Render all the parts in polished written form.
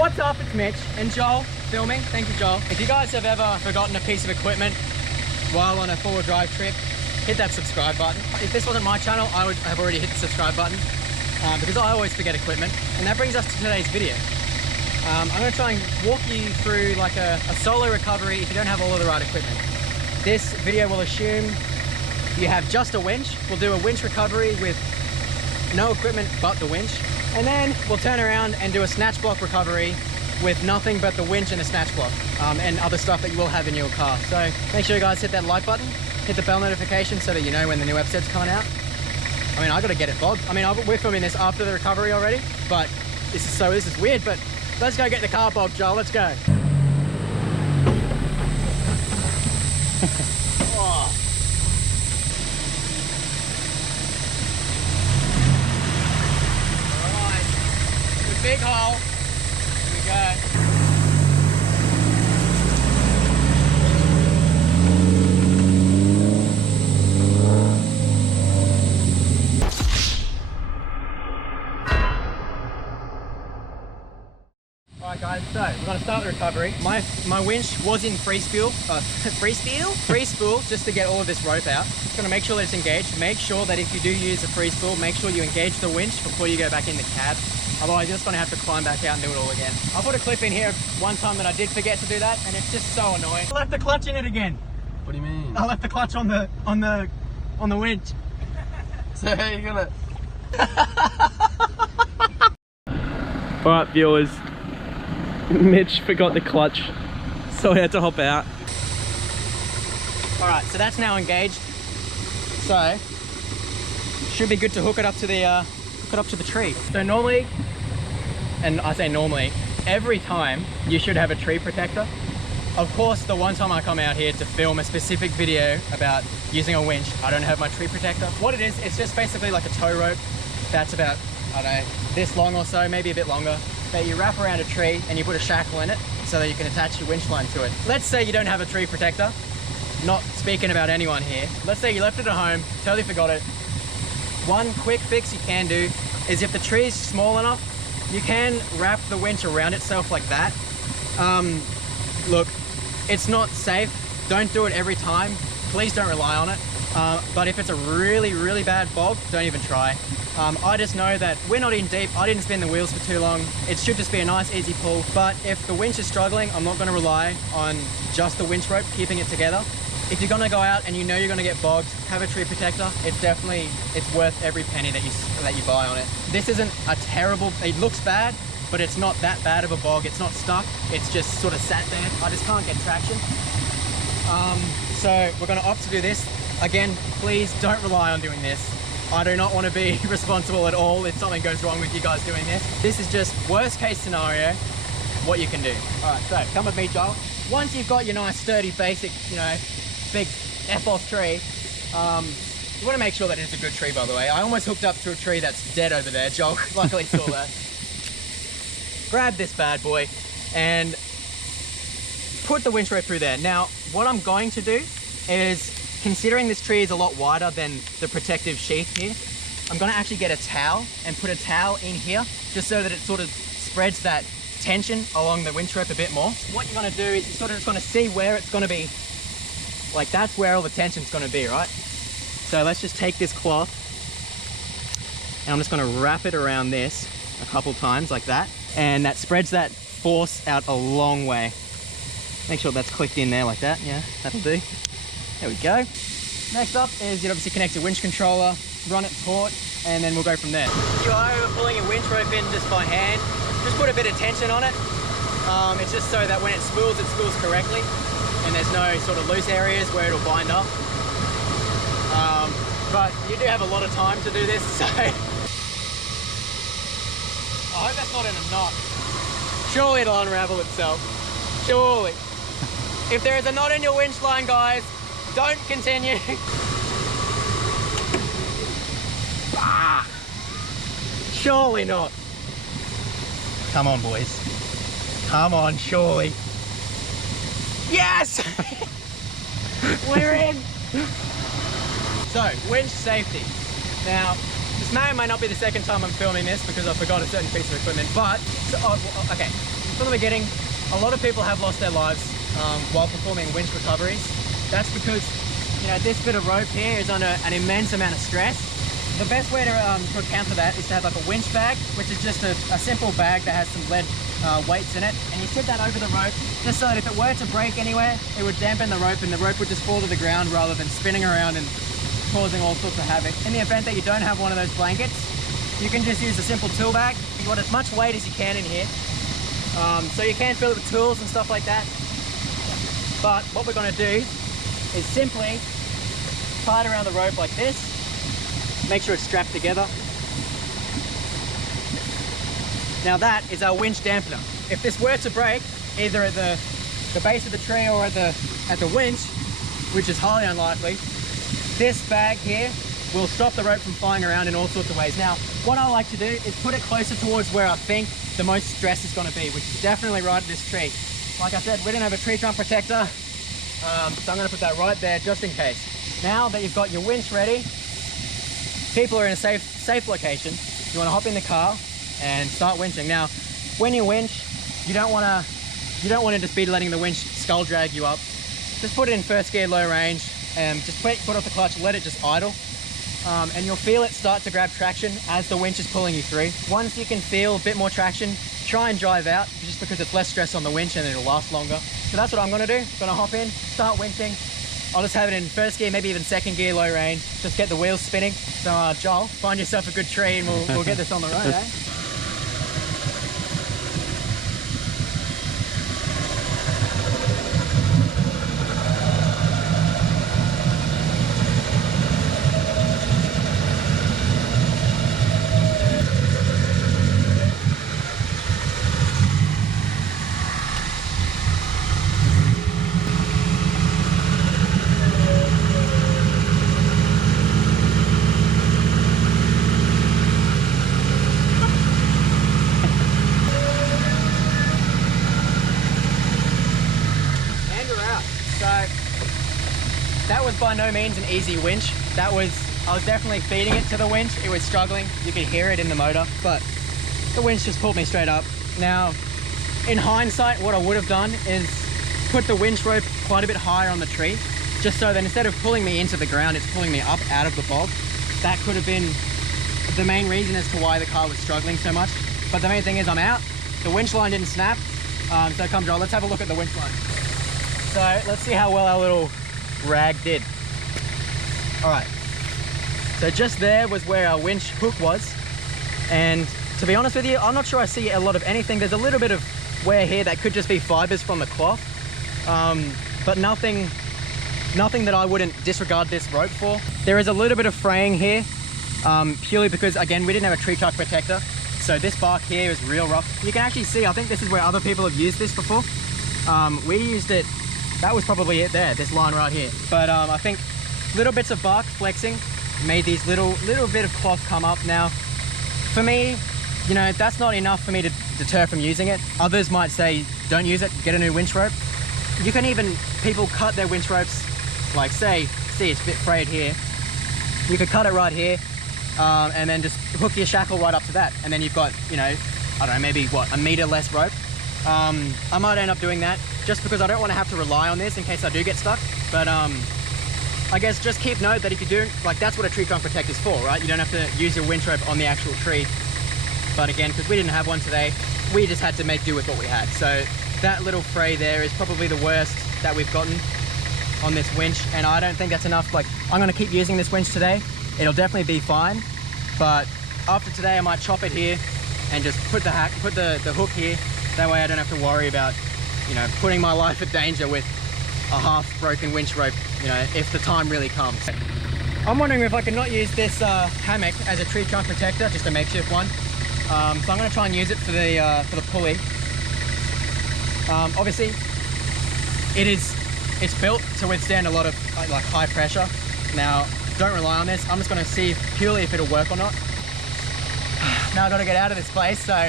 What's up, it's Mitch and Joel filming. Thank you, Joel. If you guys have ever forgotten a piece of equipment while on a four-wheel drive trip, hit that subscribe button. If this wasn't my channel, I would have already hit the subscribe button because I always forget equipment. And that brings us to today's video. I'm going to try and walk you through like a solo recovery if you don't have all of the right equipment. This video will assume you have just a winch. We'll do a winch recovery with no equipment but the winch. And then we'll turn around and do a snatch block recovery with nothing but the winch and the snatch block and other stuff that you will have in your car. So make sure you guys hit that like button, hit the bell notification so that you know when the new episode's coming out. I mean, I gotta get it bogged. I mean, we're filming this after the recovery already, but this is weird, but let's go get the car bogged, Joel, let's go. Oh. Big hole. Here we go. Alright guys, so we're going to start the recovery. My winch was in free spool, free spool, just to get all of this rope out. Just going to make sure that it's engaged. Make sure that if you do use a free spool, make sure you engage the winch before you go back in the cab. Otherwise, you're just going to have to climb back out and do it all again. I put a clip in here one time that I did forget to do that, and it's just so annoying. I left the clutch in it again. What do you mean? I left the clutch on the winch. So how are you gonna? Alright viewers, Mitch forgot the clutch, so I had to hop out. Alright, so that's now engaged. So, should be good to hook it up to the tree. So normally, and I say normally, every time you should have a tree protector. Of course, the one time I come out here to film a specific video about using a winch, I don't have my tree protector. What it is, it's just basically like a tow rope that's about, I don't know, this long or so, maybe a bit longer, that you wrap around a tree and you put a shackle in it so that you can attach your winch line to it. Let's say you don't have a tree protector, not speaking about anyone here. Let's say you left it at home, totally forgot it. One quick fix you can do is if the tree is small enough, you can wrap the winch around itself like that. Look, it's not safe. Don't do it every time. Please don't rely on it. But if it's a really, really bad bog, don't even try. I just know that we're not in deep. I didn't spin the wheels for too long. It should just be a nice, easy pull. But if the winch is struggling, I'm not going to rely on just the winch rope keeping it together. If you're gonna go out and you know you're gonna get bogged, have a tree protector. It's worth every penny that you buy on it. This isn't a terrible, it looks bad, but it's not that bad of a bog. It's not stuck, it's just sort of sat there. I just can't get traction. So we're gonna opt to do this. Again, please don't rely on doing this. I do not want to be responsible at all if something goes wrong with you guys doing this. This is just worst case scenario, what you can do. All right, so come with me, Joel. Once you've got your nice sturdy basic, you know, big F-off tree, you want to make sure that it's a good tree, by the way. I almost hooked up to a tree that's dead over there. Joel luckily saw that. Grab this bad boy and put the winch rope through there. Now, what I'm going to do is, considering this tree is a lot wider than the protective sheath here, I'm going to actually get a towel and put a towel in here just so that it sort of spreads that tension along the winch rope a bit more. What you're going to do is you're sort of just going to see where it's going to be. Like that's where all the tension's going to be, right? So let's just take this cloth and I'm just going to wrap it around this a couple times like that, and that spreads that force out a long way. Make sure that's clicked in there like that. Yeah, that'll do. There we go. Next up is you'd obviously connect your winch controller, run it taut, and then we'll go from there. If you are pulling your winch rope in just by hand, just put a bit of tension on it. It's just so that when it spools correctly, and there's no sort of loose areas where it'll bind up. But you do have a lot of time to do this, so I hope that's not in a knot. Surely it'll unravel itself. Surely. If there is a knot in your winch line, guys, don't continue. Ah! Surely not. Come on, boys. Come on, surely. Yes! We're in! So, winch safety. Now, this may or may not be the second time I'm filming this because I forgot a certain piece of equipment, but, okay. from the beginning, a lot of people have lost their lives while performing winch recoveries. That's because, you know, this bit of rope here is under an immense amount of stress. The best way to account for that is to have like a winch bag, which is just a simple bag that has some lead weights in it, and you sit that over the rope just so that if it were to break anywhere, it would dampen the rope and the rope would just fall to the ground rather than spinning around and causing all sorts of havoc. In the event that you don't have one of those blankets, you can just use a simple tool bag. You want as much weight as you can in here, so you can fill it with tools and stuff like that. But what we're going to do is simply tie it around the rope like this. Make sure it's strapped together. Now that is our winch dampener. If this were to break, either at the base of the tree or at the winch, which is highly unlikely, this bag here will stop the rope from flying around in all sorts of ways. Now, what I like to do is put it closer towards where I think the most stress is going to be, which is definitely right at this tree. Like I said, we didn't have a tree trunk protector, so I'm going to put that right there just in case. Now that you've got your winch ready, people are in a safe location. You want to hop in the car and start winching. Now, when you winch, you don't want to just be letting the winch skull drag you up. Just put it in first gear, low range, and just put off the clutch, let it just idle. And you'll feel it start to grab traction as the winch is pulling you through. Once you can feel a bit more traction, try and drive out, just because it's less stress on the winch and it'll last longer. So that's what I'm gonna do. I'm gonna hop in, start winching. I'll just have it in first gear, maybe even second gear, low range. Just get the wheels spinning. So Joel, find yourself a good tree and we'll get this on the road, eh? That was by no means an easy winch. I was definitely feeding it to the winch. It was struggling. You could hear it in the motor, but the winch just pulled me straight up. Now, in hindsight, what I would have done is put the winch rope quite a bit higher on the tree, just so that instead of pulling me into the ground, it's pulling me up out of the bog. That could have been the main reason as to why the car was struggling so much. But the main thing is I'm out. The winch line didn't snap. So come Joel, let's have a look at the winch line. So let's see how well our little rag did. All right, so just there was where our winch hook was, and to be honest with you, I'm not sure I see a lot of anything. There's a little bit of wear here that could just be fibers from the cloth, but nothing that I wouldn't disregard this rope for. There is a little bit of fraying here, purely because, again, we didn't have a tree trunk protector, so this bark here is real rough. You can actually see, I think this is where other people have used this before. We used it. That was probably it there, this line right here. But I think little bits of bark flexing made these little bit of cloth come up. Now, for me, you know, that's not enough for me to deter from using it. Others might say, don't use it, get a new winch rope. You can even, people cut their winch ropes, like see it's a bit frayed here. You could cut it right here, and then just hook your shackle right up to that. And then you've got, you know, I don't know, maybe what, a meter less rope. I might end up doing that just because I don't want to have to rely on this in case I do get stuck. But I guess just keep note that if you do, like, that's what a tree trunk protector is for, right? You don't have to use your winch rope on the actual tree. But again, because we didn't have one today, we just had to make do with what we had. So that little fray there is probably the worst that we've gotten on this winch, and I don't think that's enough. Like, I'm going to keep using this winch today. It'll definitely be fine, but after today I might chop it here and just put the hook here. That way I don't have to worry about, you know, putting my life in danger with a half broken winch rope, you know, if the time really comes. I'm wondering if I can not use this hammock as a tree trunk protector, just a makeshift one. So I'm going to try and use it for the pulley. Obviously, it's built to withstand a lot of like high pressure. Now, don't rely on this. I'm just going to see purely if it'll work or not. Now I've got to get out of this place, so.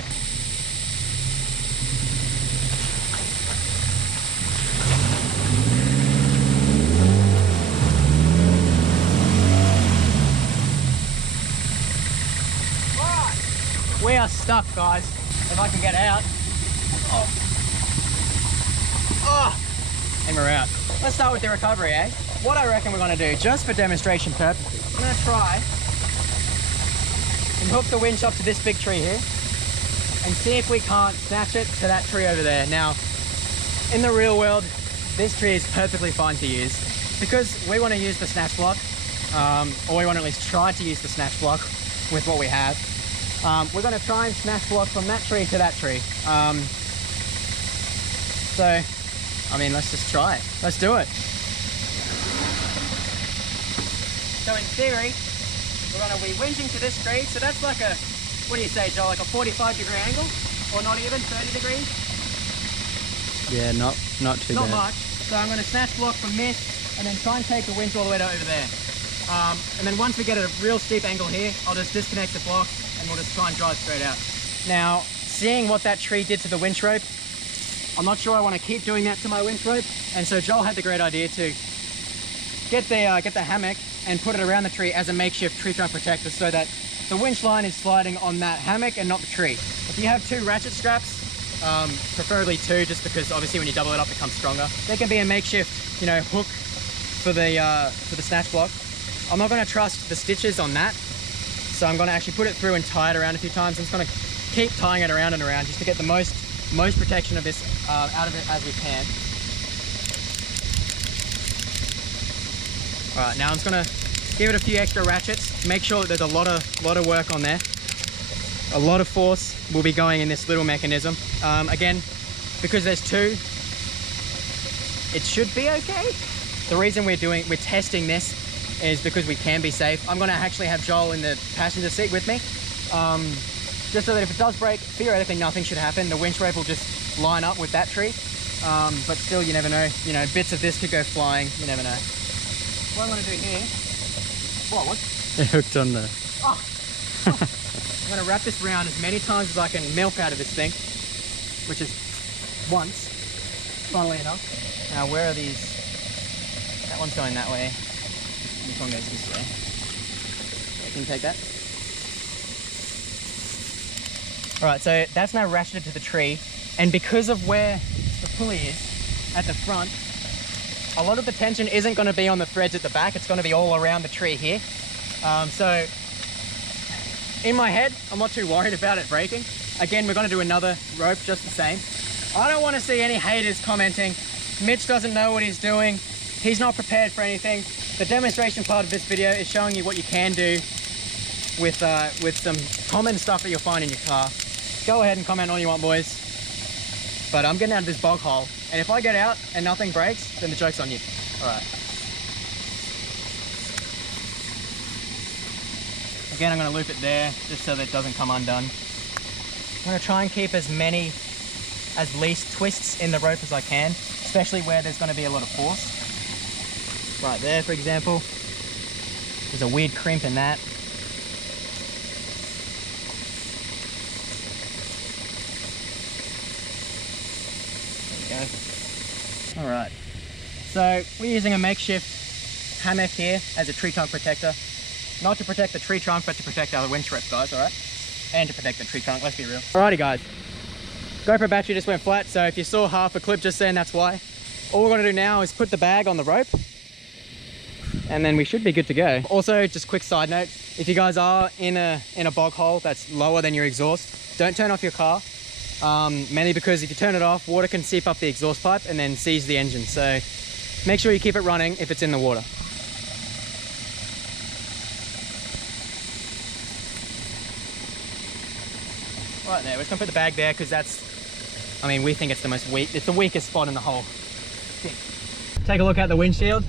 We are stuck, guys. If I can get out. Oh. and we're out. Let's start with the recovery, eh? What I reckon we're gonna do, just for demonstration purposes, I'm gonna try and hook the winch up to this big tree here and see if we can't snatch it to that tree over there. Now, in the real world, this tree is perfectly fine to use because we want to use the snatch block, or we want to at least try to use the snatch block with what we have. We're going to try and snatch block from that tree to that tree. So, I mean, let's just try it. Let's do it. So in theory, we're going to be winching to this tree. So that's like a, what do you say, Joel, like a 45-degree angle? Or not even, 30 degrees? Yeah, not too Not bad. much. So I'm going to snatch block from this and then try and take the winch all the way to over there. And then once we get at a real steep angle here, I'll just disconnect the block and we'll just try and drive straight out. Now, seeing what that tree did to the winch rope, I'm not sure I want to keep doing that to my winch rope. And so Joel had the great idea to get the hammock and put it around the tree as a makeshift tree trunk protector so that the winch line is sliding on that hammock and not the tree. If you have 2 ratchet straps, preferably 2, just because obviously when you double it up it becomes stronger. There can be a makeshift, you know, hook for the snatch block. I'm not going to trust the stitches on that, so I'm going to actually put it through and tie it around a few times. I'm just going to keep tying it around and around just to get the most protection of this out of it as we can. All right, now I'm just going to give it a few extra ratchets. Make sure that there's a lot of work on there. A lot of force will be going in this little mechanism. Again, because there's 2, it should be okay. The reason we're testing this is because we can be safe. I'm gonna actually have Joel in the passenger seat with me, just so that if it does break, theoretically nothing should happen. The winch rope will just line up with that tree, but still you never know. You know, bits of this could go flying, you never know. What I'm gonna do here, what? It hooked on the... Oh. I'm going to wrap this around as many times as I can milk out of this thing, which is once, funnily enough. Now, where are these? That one's going that way. This one goes this way. Okay, can you take that? All right, so that's now ratcheted to the tree, and because of where the pulley is at the front, a lot of the tension isn't going to be on the threads at the back. It's going to be all around the tree here. So in my head, I'm not too worried about it breaking. Again, we're going to do another rope just the same. I don't want to see any haters commenting, Mitch doesn't know what he's doing, he's not prepared for anything. The demonstration part of this video is showing you what you can do with some common stuff that you'll find in your car. Go ahead and comment all you want, boys. But I'm getting out of this bog hole, and if I get out and nothing breaks, then the joke's on you. All right. Again, I'm going to loop it there just so that it doesn't come undone. I'm going to try and keep as least twists in the rope as I can, especially where there's going to be a lot of force. Right there, for example, there's a weird crimp in that. There we go. All right, so we're using a makeshift hammock here as a tree trunk protector. Not to protect the tree trunk, but to protect our winch rope, guys, all right? And to protect the tree trunk, let's be real. Alrighty, guys. GoPro battery just went flat, so if you saw half a clip just then, that's why. All we're gonna do now is put the bag on the rope, and then we should be good to go. Also, just quick side note, if you guys are in a bog hole that's lower than your exhaust, don't turn off your car. Mainly because if you turn it off, water can seep up the exhaust pipe and then seize the engine. So make sure you keep it running if it's in the water. Right there, we're just gonna put the bag there because that's, I mean, we think it's the weakest spot in the whole thing. Take a look at the windshield.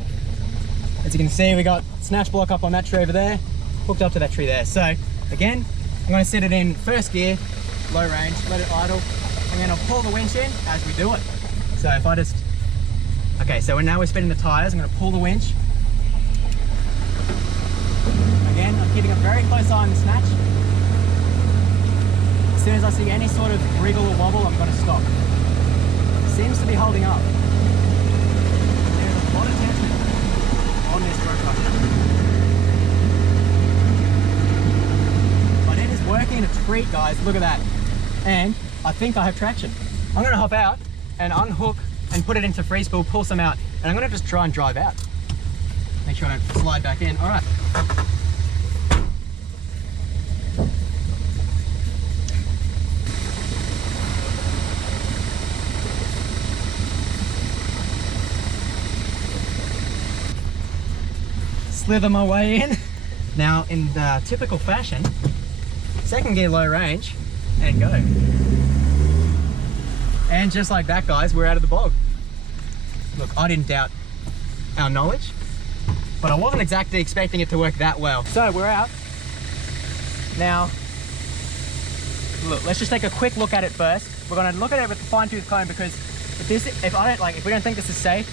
As you can see, we got snatch block up on that tree over there, hooked up to that tree there. So again, I'm gonna set it in first gear, low range, let it idle. I'm gonna pull the winch in as we do it. So if I just, okay, so now we're spinning the tires, I'm gonna pull the winch. Again, I'm keeping a very close eye on the snatch. As soon as I see any sort of wriggle or wobble, I'm going to stop. Seems to be holding up. There's a lot of tension on this rope right now. But it is working a treat, guys. Look at that. And I think I have traction. I'm going to hop out and unhook and put it into free spool, pull some out, and I'm gonna just try and drive out. Make sure I don't slide back in. All right. Slither my way in. Now, in the typical fashion, second gear low range, and go. And just like that, guys, we're out of the bog. Look, I didn't doubt our knowledge, but I wasn't exactly expecting it to work that well. So we're out. Now, look, let's just take a quick look at it first. We're gonna look at it with the fine-tooth comb because if we don't think this is safe,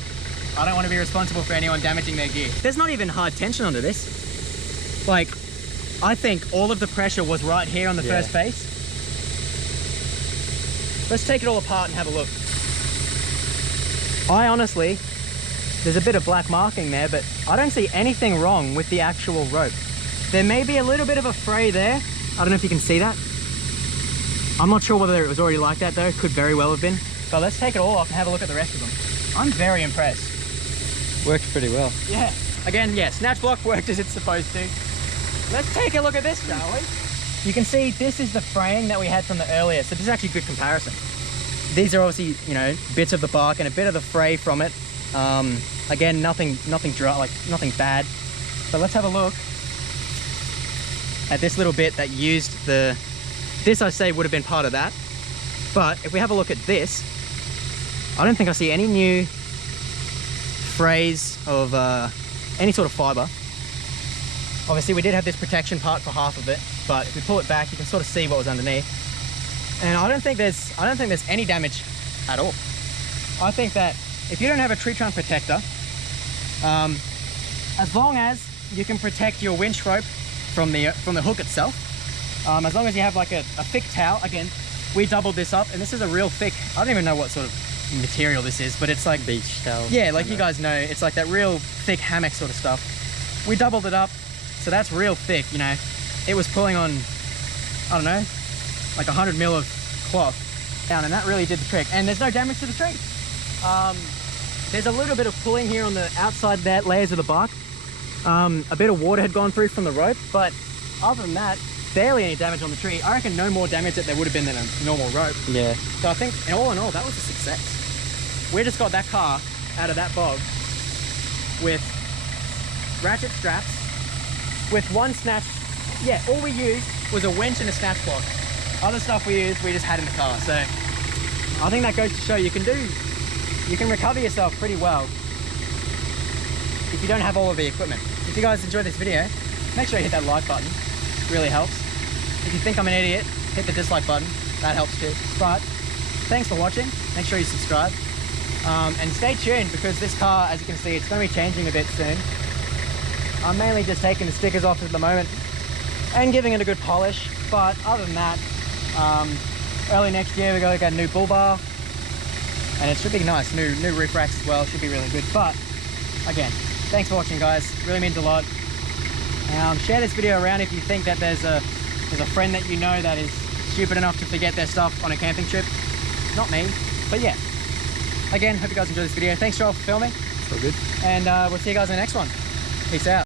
I don't want to be responsible for anyone damaging their gear. There's not even hard tension under this. Like, I think all of the pressure was right here on the first face. Let's take it all apart and have a look. I honestly, there's a bit of black marking there, but I don't see anything wrong with the actual rope. There may be a little bit of a fray there. I don't know if you can see that. I'm not sure whether it was already like that though. Could very well have been. But let's take it all off and have a look at the rest of them. I'm very impressed. Worked pretty well. Yeah. Again, yeah, snatch block worked as it's supposed to. Let's take a look at this, shall we? You can see this is the fraying that we had from the earlier, so this is actually a good comparison. These are obviously, you know, bits of the bark and a bit of the fray from it. Again, nothing dry, like nothing bad. But let's have a look at this little bit that used this I say would have been part of that. But if we have a look at this, I don't think I see any new frays of any sort of fiber. Obviously we did have this protection part for half of it, but if we pull it back, you can sort of see what was underneath. And I don't think there's any damage at all. I think that if you don't have a tree trunk protector, as long as you can protect your winch rope from the hook itself, as long as you have like a thick towel, again, we doubled this up, and this is a real thick, I don't even know what sort of material this is, but it's like beach towel. Yeah, like you guys know, it's like that real thick hammock sort of stuff. We doubled it up, so that's real thick, you know. It was pulling on, I don't know, like 100 mil of cloth down, and that really did the trick. And there's no damage to the tree. There's a little bit of pulling here on the outside that layers of the bark. A bit of water had gone through from the rope, but other than that, barely any damage on the tree. I reckon no more damage that there would have been than a normal rope. Yeah. So I think, in all, that was a success. We just got that car out of that bog with ratchet straps, with one snatch. Yeah, all we used was a winch and a snatch block. Other stuff we just had in the car. So I think that goes to show you can recover yourself pretty well if you don't have all of the equipment. If you guys enjoyed this video, make sure you hit that like button. It really helps. If you think I'm an idiot, hit the dislike button. That helps too. But thanks for watching. Make sure you subscribe. And stay tuned, because this car, as you can see, it's going to be changing a bit soon. I'm mainly just taking the stickers off at the moment and giving it a good polish. But other than that, early next year we're going to get a new bull bar, and it should be nice. New roof racks as well. Should be really good. But again, thanks for watching, guys. Really means a lot. Share this video around if you think that there's a friend that you know that is stupid enough to forget their stuff on a camping trip. Not me, but yeah. Again, hope you guys enjoyed this video. Thanks, Joel, for filming. It's all good. And we'll see you guys in the next one. Peace out.